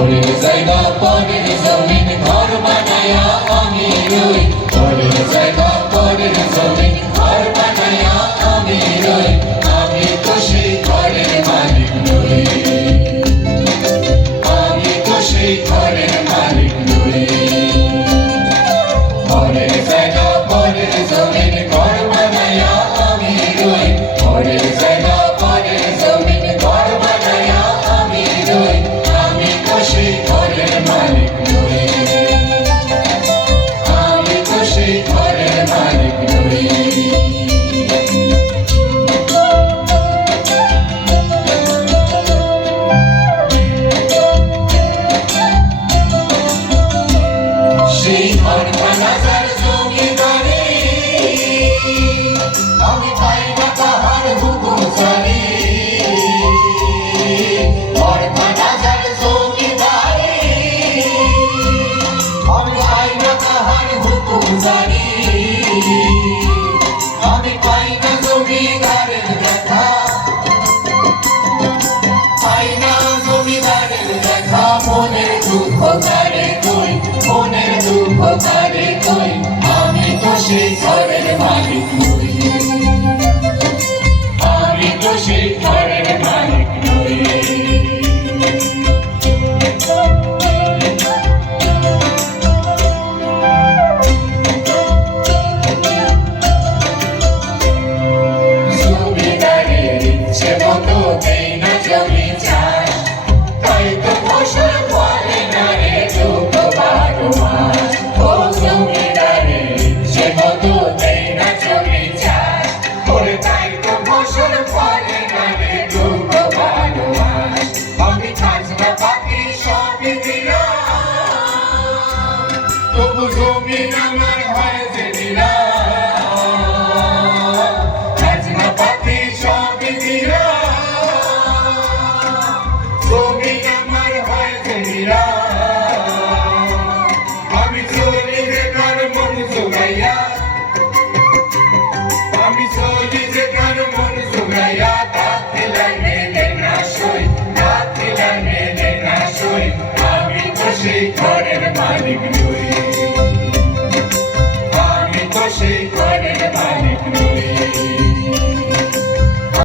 করে জায়গা পরের জমিন ঘর বানায়া আমি রই করে জায়গা পরের জমিন দুঃখ তারে কই মনের দুঃখ তারে কই আমি তো সেই মালিক। তবু জমিন আমার হয় যে নীলা পাতি সবই নীলা জমিন আমার হয় যে নীলা